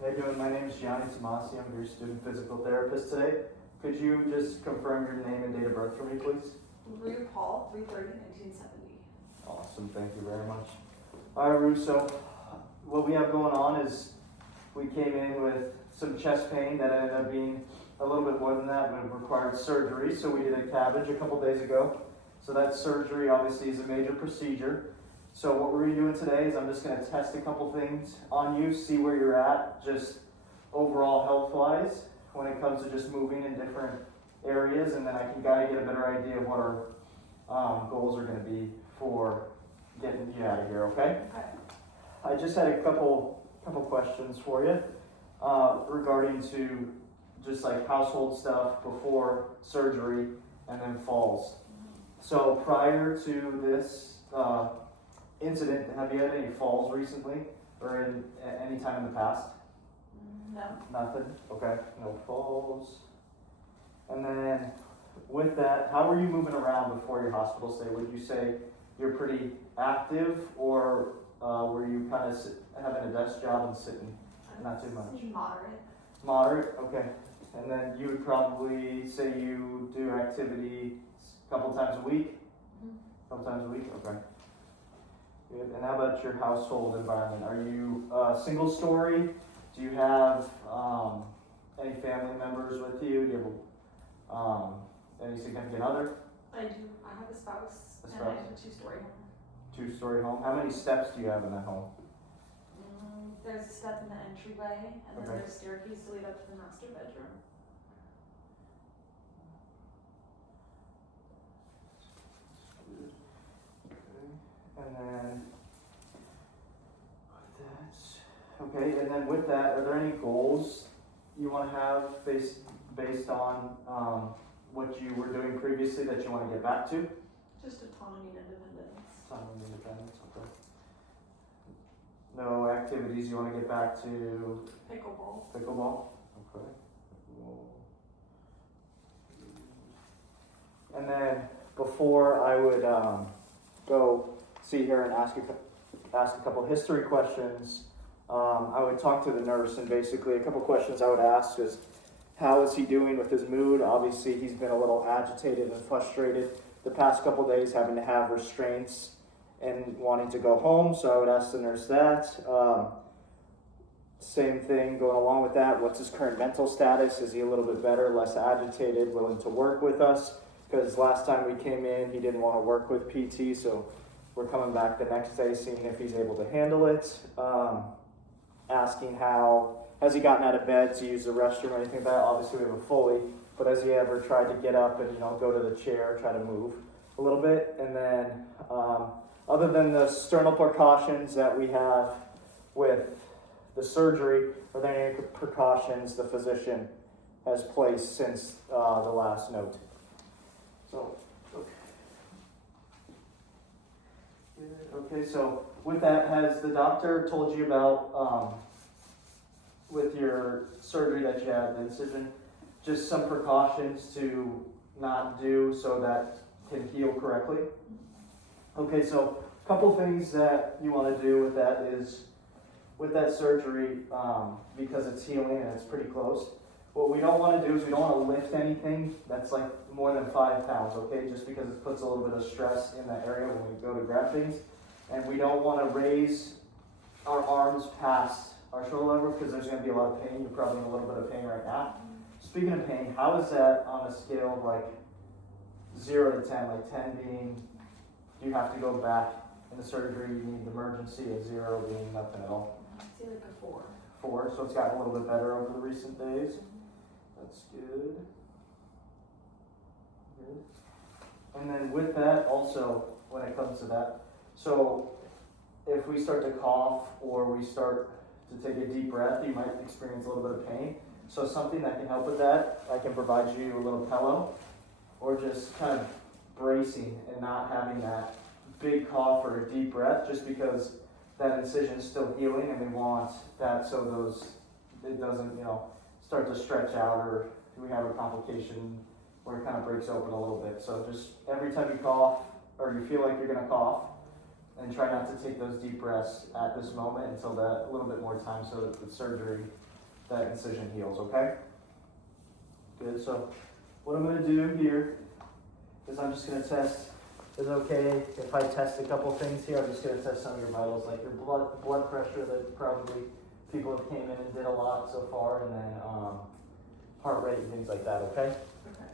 How you doing? My name is Gianni Tomasi. I'm your student physical therapist today. Could you just confirm your name and date of birth for me, please? Rue Paul, 3/30/1970. Awesome, thank you very much. All right, Rue, so what we have going on is we came in with some chest pain that ended up being a little bit more than that, but it required surgery. So we did a CABG a couple days ago. So that surgery obviously is a major procedure. So what we're doing today is I'm just going to test a couple things on you, see where you're at, just overall health-wise, when it comes to just moving in different areas, and then I can kind of get a better idea of what our goals are going to be for getting you out of here. Okay? Okay. I just had a couple questions for you regarding to just like household stuff before surgery and then falls. So prior to this incident, have you had any falls recently or in any time in the past? No. Nothing? Okay, no falls. And then with that, how were you moving around before your hospital stay? Would you say you're pretty active, or were you kind of having a desk job and sitting? Not too much. Moderate. Moderate? Okay. And then you would probably say you do activity a couple times a week? Couple times a week? Okay. Good. And how about your household environment? Are you single story? Do you have any family members with you? Do you have any significant other? I do. I have a spouse, A and I spouse? have a two-story home. Two-story home? How many steps do you have in that home? There's a step in the entryway, and then Okay. there's staircase to lead up to the master bedroom. And then okay, and then with that, are there any goals you want to have based on what you were doing previously that you want to get back to? Just autonomy and independence. Autonomy and independence, okay. No activities you want to get back to? Pickleball. Pickleball? Okay. And then before I would go see her and ask a couple history questions, I would talk to the nurse, and basically a couple questions I would ask is, how is he doing with his mood? Obviously he's been a little agitated and frustrated the past couple days, having to have restraints and wanting to go home, so I would ask the nurse that. Same thing going along with that, what's his current mental status? Is he a little bit better, less agitated, willing to work with us? Because last time we came in, he didn't want to work with PT, so we're coming back the next day, seeing if he's able to handle it. Asking has he gotten out of bed to use the restroom or anything like that? Obviously we have a Foley, but has he ever tried to get up and go to the chair, try to move a little bit? And then other than the sternal precautions that we have with the surgery, are there any precautions the physician has placed since the last note? So, okay, so with that, has the doctor told you about, with your surgery that you had, the incision, just some precautions to not do so that can heal correctly? Okay, so a couple things that you want to do with that is, with that surgery, because it's healing and it's pretty close, what we don't want to do is we don't want to lift anything that's like more than 5 pounds, okay? Just because it puts a little bit of stress in that area when we go to grab things. And we don't want to raise our arms past our shoulder level because there's going to be a lot of pain. You're probably in a little bit of pain right now. Speaking of pain, how is that on a scale of like 0 to 10? Like 10 being you have to go back in the surgery, you need emergency, and 0 being nothing at all. I'd say like a 4. 4, so it's gotten a little bit better over the recent days. That's good. Good. And then with that, also, when it comes to that, so if we start to cough or we start to take a deep breath, you might experience a little bit of pain. So something that can help with that, I can provide you a little pillow, or just kind of bracing and not having that big cough or a deep breath, just because that incision is still healing, and we want that so it doesn't, start to stretch out, or we have a complication where it kind of breaks open a little bit. So just every time you cough, or you feel like you're going to cough, and try not to take those deep breaths at this moment until a little bit more time so that the surgery that incision heals, okay? Good, so what I'm gonna do here is I'm just gonna test, is it okay if I test a couple things here? I'm just gonna test some of your vitals, like your blood pressure that probably people have came in and did a lot so far, and then heart rate and things like that, okay? Okay.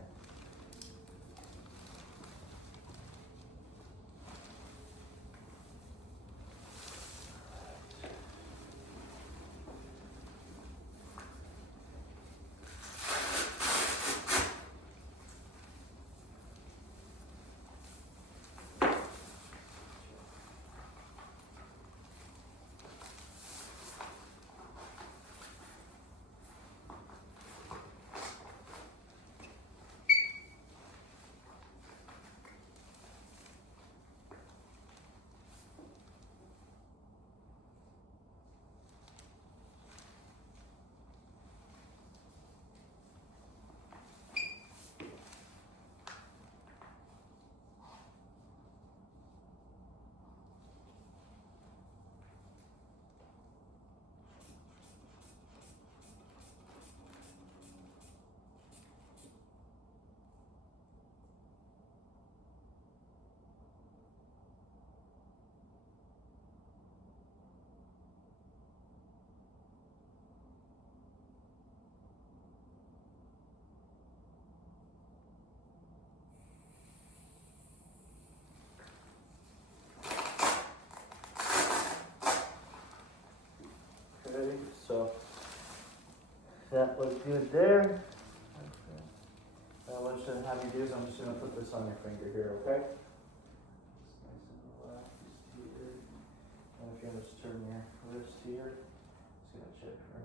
Okay, so that looks good there. Okay. What I should have you do is I'm just gonna put this on your finger here, okay? It's nice and relaxed here. And if you want to just turn your wrist here, just gonna check for.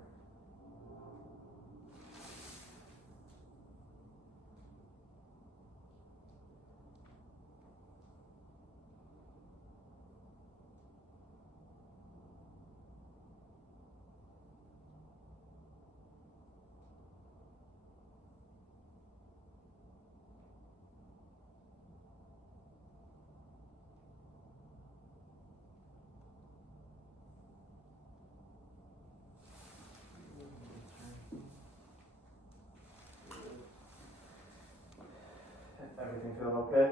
Everything feeling okay?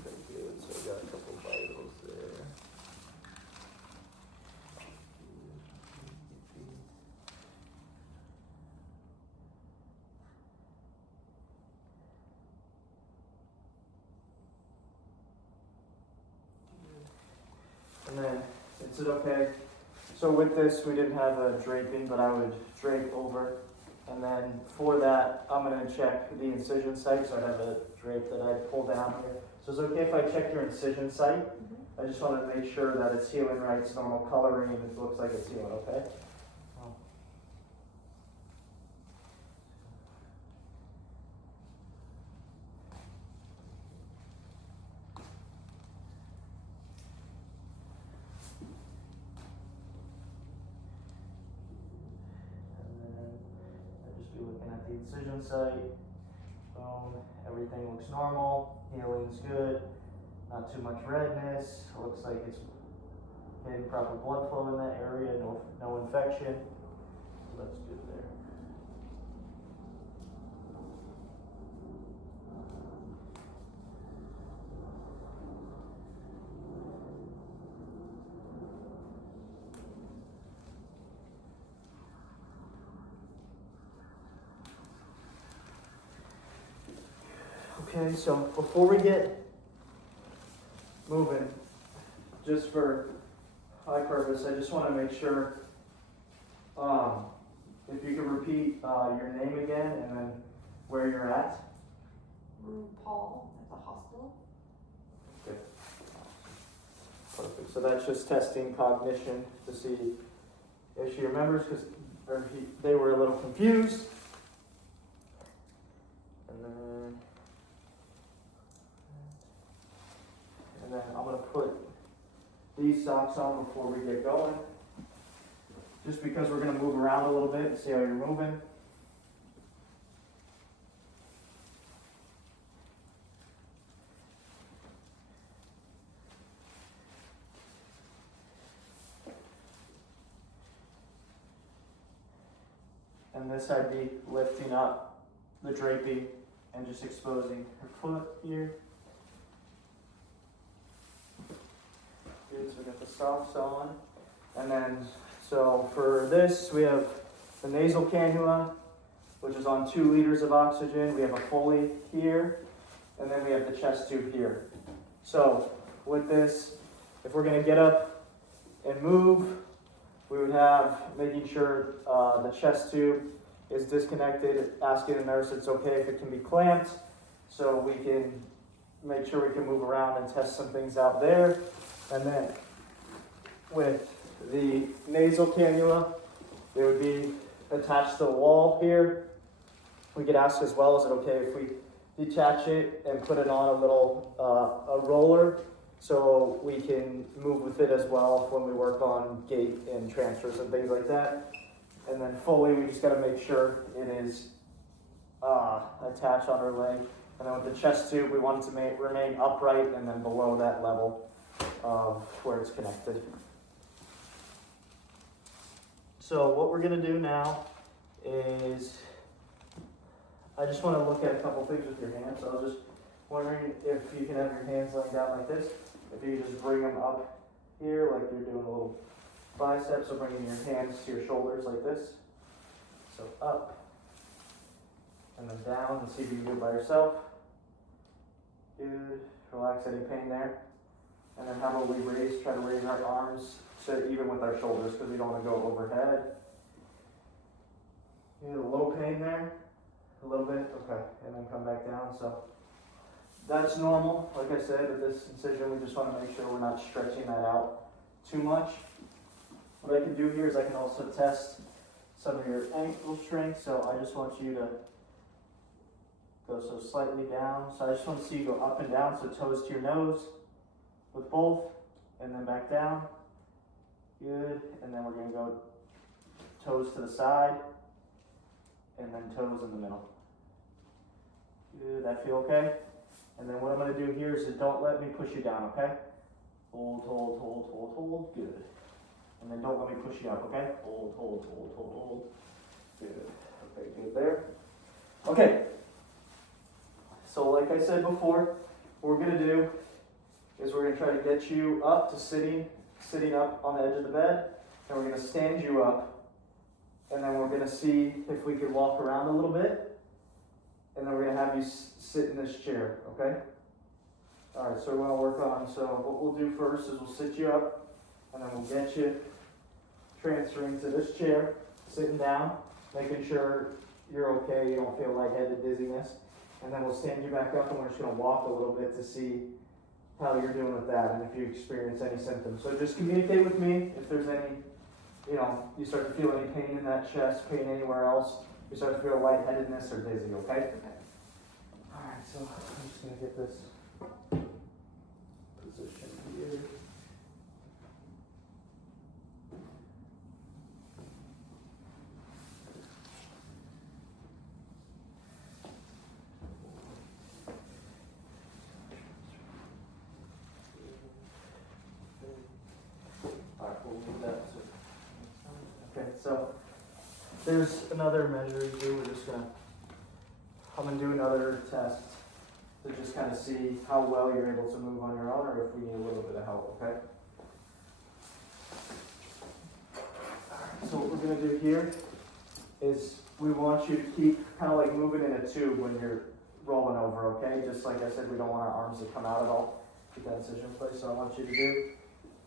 Okay, good. So we got a couple vitals there. And then, is it okay? So with this, we didn't have a draping, but I would drape over. And then for that, I'm gonna check the incision site, so I have a drape that I pull down here. So is it okay if I check your incision site? I just wanna make sure that it's healing right, it's normal coloring, and it looks like it's healing, okay? And then I just be looking at the incision site. Boom, everything looks normal, healing's good, not too much redness, looks like it's getting proper blood flow in that area, no infection. So that's good there. Okay, so before we get moving, just for high purpose, I just want to make sure if you could repeat your name again and then where you're at. Paul at the hospital. Okay. Perfect. So that's just testing cognition to see if she remembers, because they were a little confused. And then I'm gonna put these socks on before we get going. Just because we're gonna move around a little bit and see how you're moving. and this I'd be lifting up the draping and just exposing her foot here. Good, so we got the socks on. And then, so for this, we have the nasal cannula, which is on 2 liters of oxygen. We have a Foley here, and then we have the chest tube here. So with this, if we're gonna get up and move, we would have making sure the chest tube is disconnected, asking the nurse it's okay if it can be clamped, so we can make sure we can move around and test some things out there. And then with the nasal cannula, it would be attached to the wall here. We could ask as well, is it okay if we detach it and put it on a little a roller so we can move with it as well when we work on gait and transfers and things like that. And then fully, we just got to make sure it is attached on her leg. And then with the chest tube, we want it to remain upright and then below that level of where it's connected. So what we're going to do now is, I just want to look at a couple things with your hands. So I was just wondering if you can have your hands laying down like this. If you just bring them up here, like you're doing a little biceps, or bringing your hands to your shoulders like this. So up, and then down, and see if you can do it by yourself. Good. Relax any pain there. And then how about we try to raise our arms so even with our shoulders, because we don't want to go overhead. You need a little pain there. A little bit, okay, and then come back down. So that's normal. Like I said, with this incision, we just want to make sure we're not stretching that out too much. What I can do here is I can also test some of your ankle strength. So I just want you to go so slightly down. So I just want to see you go up and down, so toes to your nose with both, and then back down. Good, and then we're going to go toes to the side, and then toes in the middle. Good, that feel okay? And then what I'm going to do here is don't let me push you down, okay? Hold, hold, hold, hold, hold, good. And then don't let me push you up, okay? Hold, hold, hold, hold, hold. Good, okay, good there. Okay, so like I said before, what we're going to do is we're going to try to get you up to sitting up on the edge of the bed, and we're going to stand you up, and then we're going to see if we can walk around a little bit, and then we're going to have you sit in this chair, okay? All right, so we're going to work on, so what we'll do first is we'll sit you up, and then we'll get you transferring to this chair, sitting down, making sure you're okay, you don't feel lightheaded, dizziness, and then we'll stand you back up, and we're just going to walk a little bit to see how you're doing with that and if you experience any symptoms. So just communicate with me if there's any, you start to feel any pain in that chest, pain anywhere else, you start to feel lightheadedness or dizzy, okay? All right, so I'm just going to get this position here. Okay, so there's another measure to do. I'm gonna do another test to just kind of see how well you're able to move on your own, or if we need a little bit of help, okay? So what we're gonna do here is we want you to keep kind of like moving in a tube when you're rolling over, okay? Just like I said, we don't want our arms to come out at all. Keep that incision in place. So I want you to do,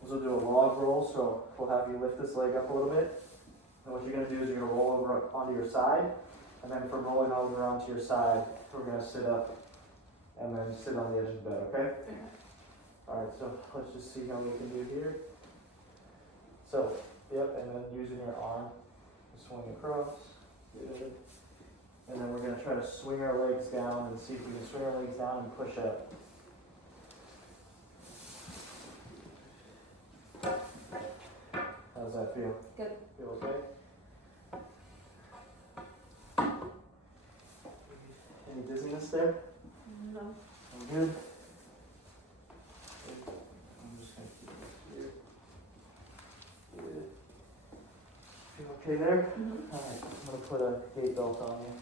we'll do a log roll. So we'll have you lift this leg up a little bit. And what you're going to do is you're going to roll over onto your side. And then from rolling over onto your side, we're going to sit up and then sit on the edge of the bed, okay? All right, so let's just see how we can do here. So, yep, and then using your arm to swing across. Good. And then we're going to try to swing our legs down and see if we can swing our legs down and push up. How does that feel? Good. Feel okay? Any dizziness there? No. I'm good. I'm just going to keep this here. Good. Feel Okay there? Mm-hmm. Alright, I'm gonna put a gate belt on you.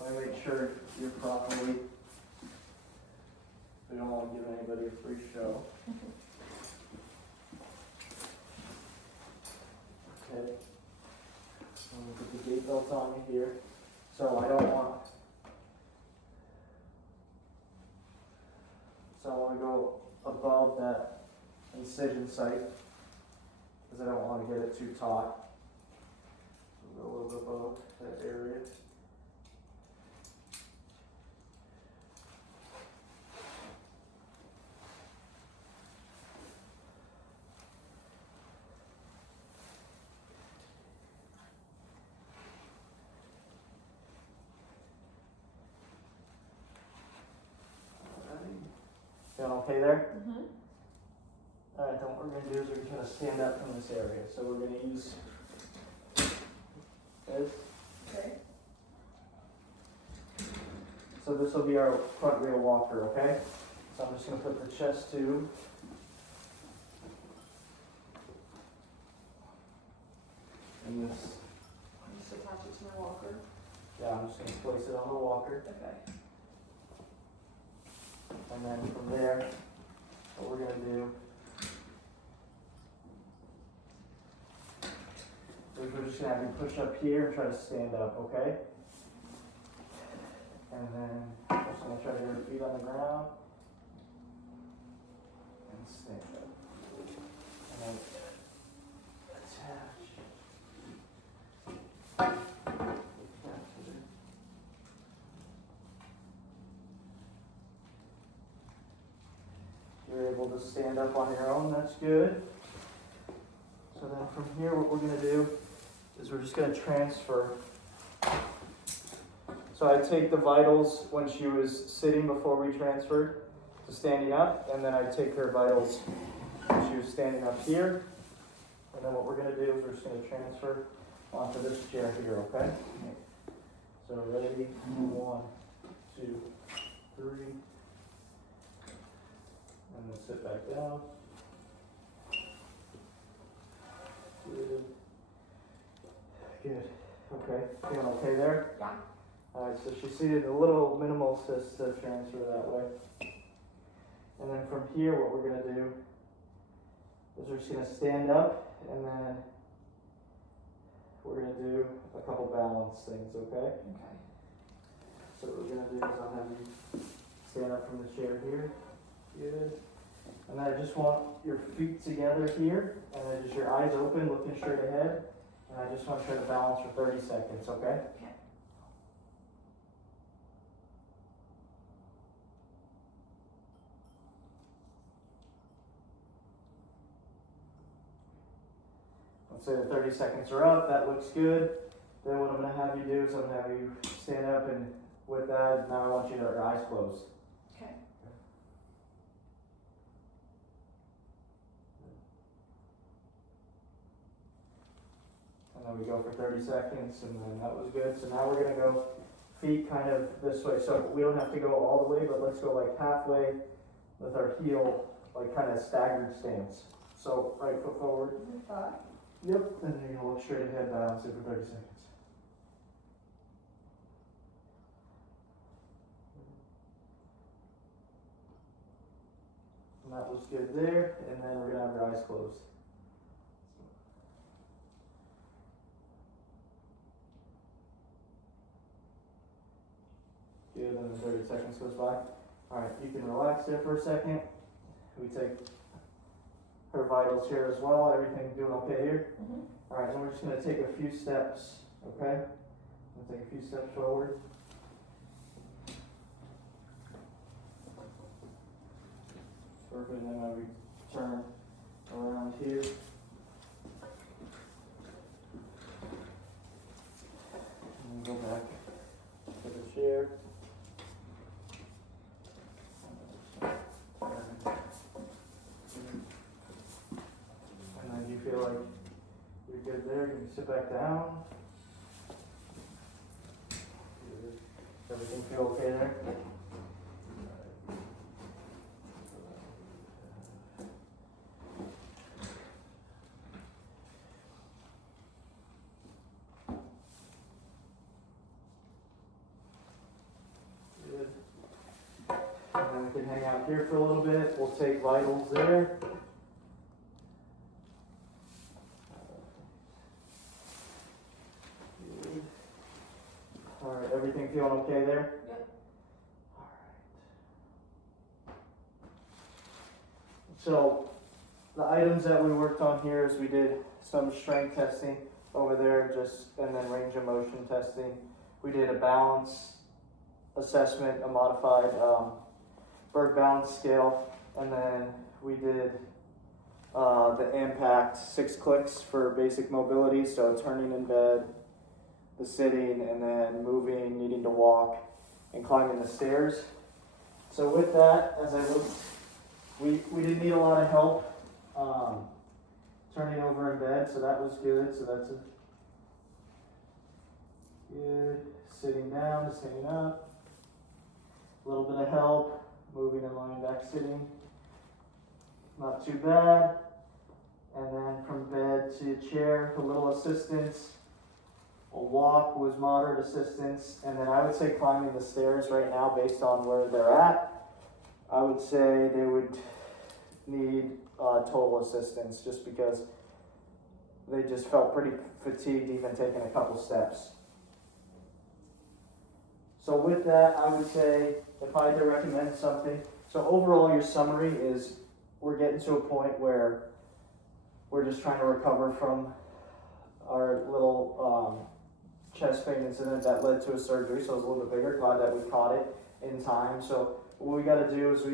Let me make sure you're properly. We don't want to give anybody a free show. Okay. I'm gonna put the gate belt on you here. So I want to go above that incision site because I don't want to get it too taut. So go a little bit above that area. Feeling okay there? Mm-hmm. Alright, then what we're going to do is we're just going to stand up from this area. So we're going to use this. Okay. So this will be our front wheel walker, okay? So I'm just going to put the chest tube. And this, Just attach it to my walker. yeah, I'm just going to place it on the walker. Okay. And then from there, what we're going to do is we're just going to have you push up here and try to stand up, okay? And then we're just going to try to get your feet on the ground and stand up. And then attach. You're able to stand up on your own, that's good. So then from here, what we're going to do is we're just going to transfer. So I take the vitals when she was sitting before we transferred to standing up, and then I take her vitals when she was standing up here. And then what we're going to do is we're just going to transfer onto this chair here, okay? So ready, 1, 2, 3. And then sit back down. Good. Good. Okay. Feeling okay there? Yeah. Alright, so she's seated a little minimal assisted transfer that way. And then from here, what we're going to do is we're just going to stand up, and then we're going to do a couple balance things, okay? Okay. So what we're going to do is I'll have you stand up from the chair here. Good. And then I just want your feet together here, and then just your eyes open, looking straight ahead. And I just want to try to balance for 30 seconds, okay? Okay. Let's say the 30 seconds are up, that looks good. Then what I'm going to have you do is I'm going to have you stand up, and with that, now I want you to have your eyes closed. Okay. And then we go for 30 seconds, and then that was good. So now we're going to go feet kind of this way. So we don't have to go all the way, but let's go like halfway with our heel, like kind of staggered stance. So right foot forward. Yep, and then you're gonna look straight ahead, balance it for 30 seconds. And that was good there, and then we're gonna have your eyes closed. Good, and then 30 seconds goes by. Alright, you can relax there for a second. We take her vitals here as well. Everything doing okay here? Mm-hmm. Alright, then we're just going to take a few steps, okay? We'll take a few steps forward. Perfect, and then I return around here. And go back to the chair. And then you feel like you're good there, you can sit back down. Everything feel okay there? can hang out here for a little bit. We'll take vitals there. Good. All right, everything feeling okay there? Yep. All right. So the items that we worked on here is we did some strength testing over there, and then range of motion testing. We did a balance assessment, a modified Berg balance scale, and then we did the impact 6 clicks for basic mobility, so turning in bed, the sitting, and then moving, needing to walk, and climbing the stairs. So with that, as I looked, we didn't need a lot of help turning over in bed, so that was good. So that's good. Sitting down to standing up. A little bit of help. Moving and lying back, sitting. Not too bad. And then from bed to chair, a little assistance. A walk was moderate assistance. And then I would say climbing the stairs right now, based on where they're at, I would say they would need total assistance, just because they just felt pretty fatigued even taking a couple steps. So with that, I would say, if I had to recommend something, so overall your summary is we're getting to a point where we're just trying to recover from our little chest pain incident that led to a surgery, so it was a little bit bigger. Glad that we caught it in time. So what we got to do is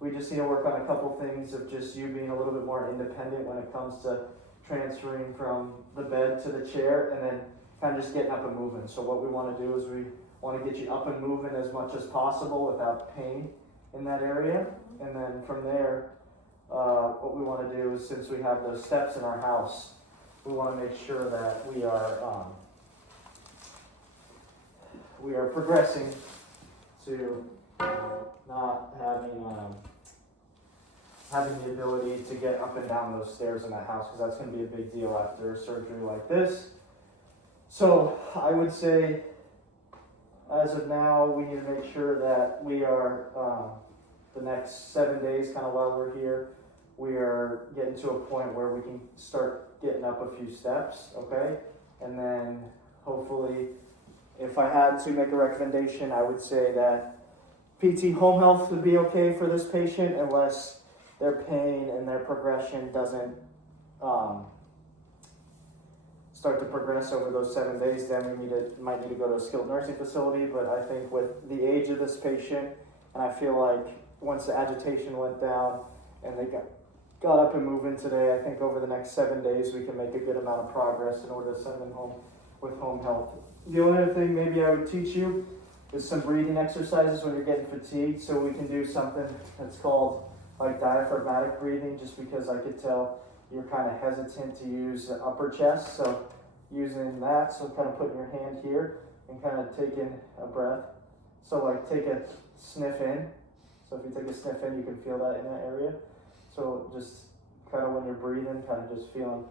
we just need to work on a couple things of just you being a little bit more independent when it comes to transferring from the bed to the chair, and then kind of just getting up and moving. So what we want to do is we want to get you up and moving as much as possible without pain in that area. And then from there, what we want to do is, since we have those steps in our house, we want to make sure that we are progressing to not having the ability to get up and down those stairs in that house, because that's going to be a big deal after a surgery like this. So I would say, as of now, we need to make sure that we are, the next 7 days, kind of while we're here, we are getting to a point where we can start getting up a few steps, okay? And then hopefully, if I had to make a recommendation, I would say that PT home health would be okay for this patient, unless their pain and their progression doesn't start to progress over those 7 days. Then we might need to go to a skilled nursing facility. But I think with the age of this patient, and I feel like once the agitation went down and they got up and moving today, I think over the next 7 days we can make a good amount of progress in order to send them home with home health. The only other thing maybe I would teach you is some breathing exercises when you're getting fatigued. So we can do something that's called like diaphragmatic breathing, just because I could tell you're kind of hesitant to use the upper chest. So using that, so kind of putting your hand here and kind of taking a breath. So like take a sniff in. So if you take a sniff in, you can feel that in that area. So just kind of when you're breathing, kind of just feeling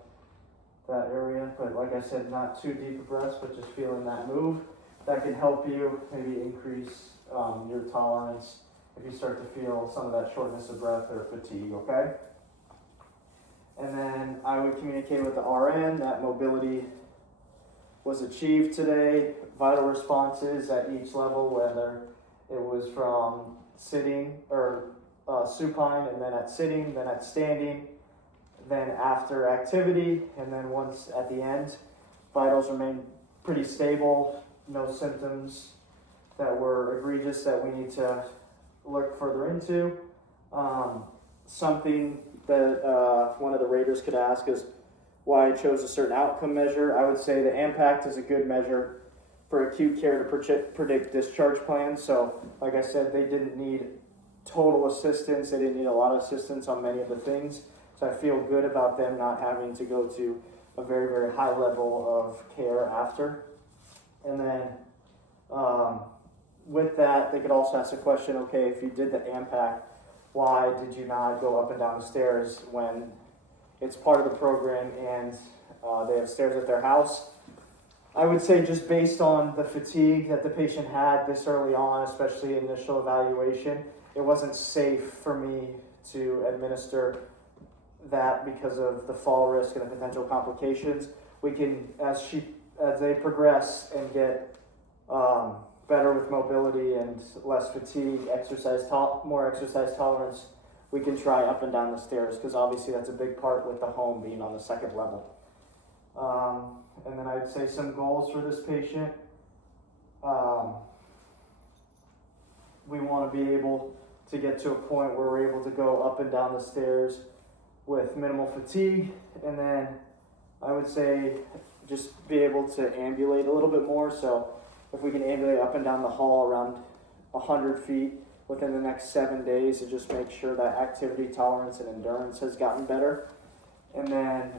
that area. But like I said, not too deep a breaths, but just feeling that move. That can help you maybe increase your tolerance if you start to feel some of that shortness of breath or fatigue, okay? And then I would communicate with the RN that mobility was achieved today, vital responses at each level, whether it was from sitting or supine, and then at sitting, then at standing, then after activity, and then once at the end. Vitals remain pretty stable, no symptoms that were egregious that we need to look further into. Something that one of the raters could ask is why I chose a certain outcome measure. I would say the impact is a good measure for acute care to predict discharge plans. So like I said, they didn't need total assistance. They didn't need a lot of assistance on many of the things. So I feel good about them not having to go to a very, very high level of care after. And then with that, they could also ask the question, okay, if you did the AMPAC, why did you not go up and down the stairs when it's part of the program and they have stairs at their house? I would say just based on the fatigue that the patient had this early on, especially initial evaluation, it wasn't safe for me to administer that because of the fall risk and the potential complications. We can, as they progress and get better with mobility and less fatigue, more exercise tolerance, we can try up and down the stairs, because obviously that's a big part with the home being on the second level. And then I'd say some goals for this patient. We want to be able to get to a point where we're able to go up and down the stairs with minimal fatigue, and then I would say just be able to ambulate a little bit more. So if we can ambulate up and down the hall around 100 feet within the next 7 days, to just make sure that activity tolerance and endurance has gotten better. And then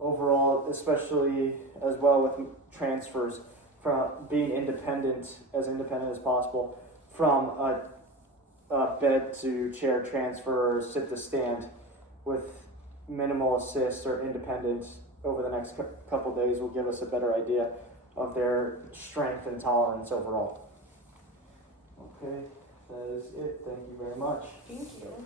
overall, especially as well with transfers, from being independent as possible, from a bed to chair transfer or sit to stand with minimal assist or independence over the next couple days will give us a better idea of their strength and tolerance overall. Okay, that is it. Thank you very much. Thank you.